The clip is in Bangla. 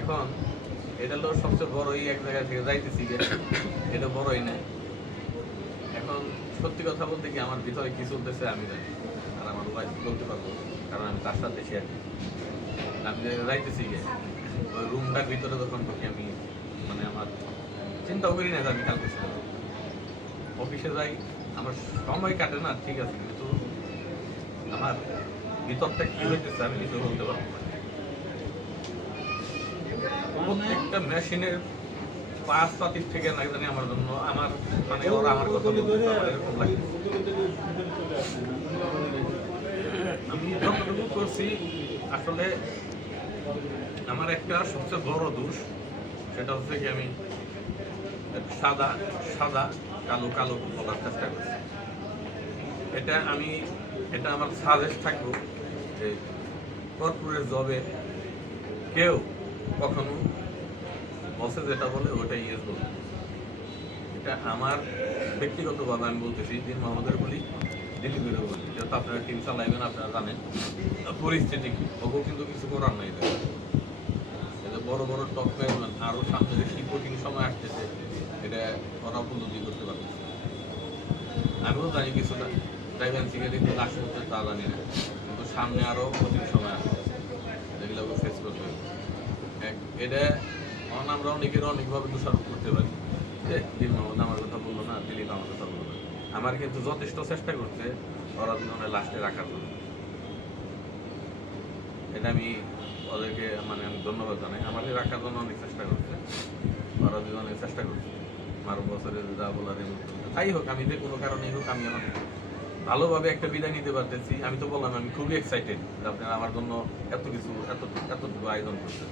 এখন এটা হলো সবচেয়ে বড়ই এক জায়গা থেকে যাইতেছি যে এটা বড়ই না। এখন সত্যি কথা বলতে কি আমার ভিতরে কি চলতেছে আমি জানি, আর আমার ওয়াইফ বলতে পারবো, কারণ আমি তার সাথে শেয়ার করি। আমি যে যাইতেছি গে ওই রুমটার ভিতরে যখন ঢুকি আমি মানে আমার চিন্তাও করি না যে আমি কালকে ছিল অফিসে যাই, আমার সময় কাটে না ঠিক আছে, কিন্তু আমার ভিতরটা কি হইতেছে আমি কিছু বলতে পারবো না। প্রত্যেকটা মেশিনের পাঁচ পাতির থেকে না জানি আমার জন্য আমার মানে ওরা আমার কথা বলতেছে, আমার এরকম লাগে। আমি যতটুকু করছি আসলে আমার একটা সবচেয়ে বড় দোষ, সেটা হচ্ছে কি আমি সাদা সাদা কালো কালো বলার চেষ্টা করছি। এটা আমার সাজেস্ট থাকবো যে কর্পোরেট জবে কেউ কখনো বসে যেটা বলে ওটাই ইয়েস বলবে। এটা আমার ব্যক্তিগতভাবে আমি বলতেছি, দিন মোহাম্মদের বলি, দিলীপেরও বলি, যেহেতু আপনারা টিভি চালাইবেন আপনারা জানেন পরিস্থিতি কি, ওকেও কিন্তু কিছু করার নাই। এটা বড় বড় টপ ম্যানেজমেন্ট আরও সামনে যে কঠিন সময় আসতেছে, এটা ওরা উপলব্ধি করতে পারবে। আমিও জানি কিছুটা ড্রাইভার থেকে দেখতে লাস্ট করতে তা জানি না, কিন্তু সামনে আরও কঠিন সময় আসবে যেগুলো ফেস করতে হবে। এটা আমরা অনেকের অনেকভাবে দোষারোপ করতে পারি যে দিন মোহাম্মদ আমার কথা বললো না, দিলীপ আমার কথা বললো না। আমার কিন্তু যথেষ্ট চেষ্টা করছে ওরা দুজনের লাস্টে রাখার জন্য। এটা আমি ওদেরকে মানে আমি ধন্যবাদ জানাই, আমাকে রাখার জন্য অনেক চেষ্টা করছে, ওরা দুজনে চেষ্টা করছে। আমার বছরে যা বলার তাই হোক, আমি যে কোনো কারণেই হোক আমি এখন ভালোভাবে একটা বিদায় নিতে পারতেছি। আমি তো বললাম আমি খুবই এক্সাইটেড যে আপনারা আমার জন্য এত কিছু এতটুকু আয়োজন করছেন।